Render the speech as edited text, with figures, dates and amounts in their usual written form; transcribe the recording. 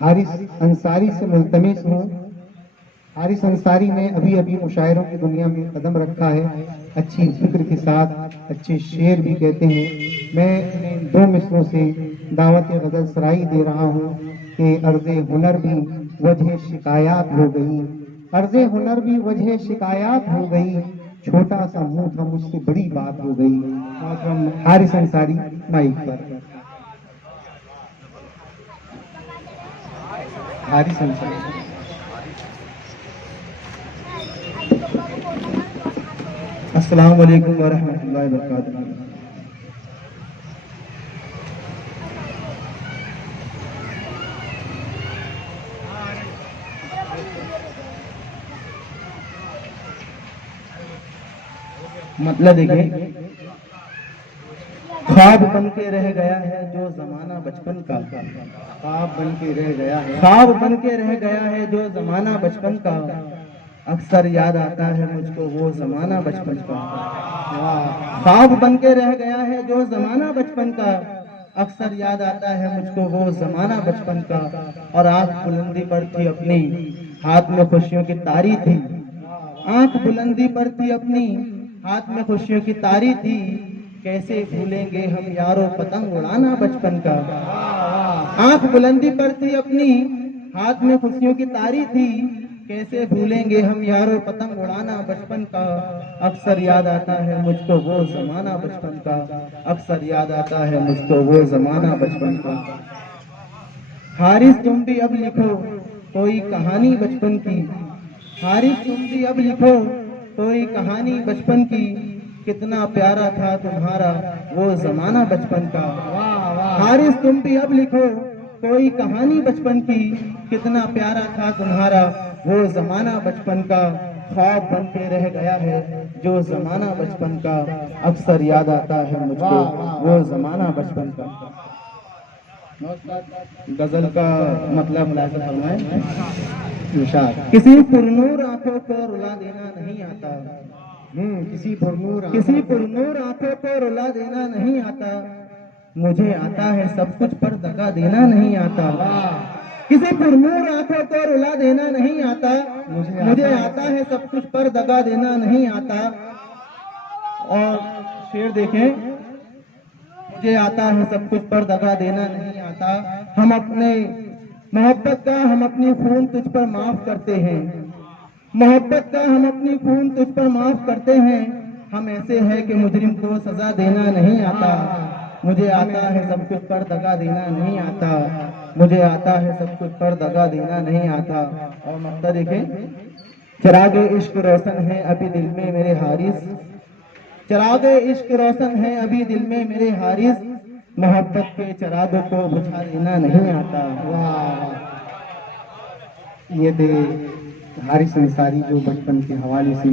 हारिस अंसारी से मुल्तमिस हूँ। हारिस अंसारी ने अभी अभी मुशायरों की दुनिया में कदम रखा है, अच्छी फिक्र के साथ अच्छे शेर भी कहते हैं। मैं इन दो मिसरों से दावत गज़ल सराई दे रहा हूँ कि अर्ज़े हुनर भी वजह शिकायत हो गई, अर्ज़े हुनर भी वजह शिकायत हो गई, छोटा सा मुंह था मुझसे बड़ी बात हो गई। मोहतरम हारिस अंसारी माइक पर। हारिस अंसारी। अस्सलाम वालेकुम व रहमतुल्लाहि व बरकातुहू। मतलब देखिए, ख्वाब बन के रह गया है जो जमाना बचपन का, ख्वाब बन के रह गया है, ख्वाब बन के रह गया है जो जमाना बचपन का, अक्सर याद आता है मुझको वो जमाना बचपन का। ख्वाब बन के रह गया है जो जमाना बचपन का, अक्सर याद आता है मुझको वो जमाना बचपन का। और आंख बुलंदी पर थी अपनी, हाथ में खुशियों की तारी थी, आंख बुलंदी पर थी अपनी, हाथ में खुशियों की तारी थी, कैसे भूलेंगे हम यारों पतंग उड़ाना बचपन का। आंख बुलंदी पर थी अपनी, हाथ में खुशियों की तारी थी, कैसे भूलेंगे हम यारों पतंग उड़ाना बचपन का। अक्सर याद आता है मुझको वो जमाना बचपन का, अक्सर याद आता है मुझको वो जमाना बचपन का। हारिस तुम भी अब लिखो कोई कहानी बचपन की, हारिस तुम भी अब लिखो कोई कहानी बचपन की, कितना प्यारा था तुम्हारा वो जमाना बचपन का। हारिस तुम भी अब लिखो कोई कहानी बचपन की, कितना प्यारा था तुम्हारा वो जमाना बचपन का। ख्वाब बन के रह गया है जो जमाना बचपन का, अक्सर याद आता है मुझको वो जमाना बचपन का। गजल का मतलब मुलाहिजा फरमाएं। इरशाद। किसी पुरनूर आंखों को रुला देना नहीं आता, किसी पुरनूर आंखों को रुला देना नहीं आता, मुझे आता है सब कुछ पर दगा देना नहीं आता। किसी पुरनूर आंखों को रुला देना नहीं आता, मुझे आता है सब कुछ पर दगा देना नहीं आता। और शेर देखें, मुझे आता है सब कुछ पर दगा देना नहीं आता। हम अपने मोहब्बत का हम अपनी खून तुझ पर माफ करते हैं, मोहब्बत का हम अपनी खून तुझ पर माफ करते हैं। हम ऐसे हैं कि मुजरिम को सजा देना नहीं आता, मुझे आता है सब कुछ पर दगा देना नहीं आता, मुझे आता है सब कुछ पर दगा देना नहीं आता। और मतलब देखें, चिरागे इश्क रोशन है अभी दिल में मेरे हारिस, चिरागे इश्क रोशन है अभी दिल में मेरे हारिस, मोहब्बत के चिरागों को बुझा देना नहीं आता। वाह, ये थे हारिस अंसारी जो बचपन के हवाले से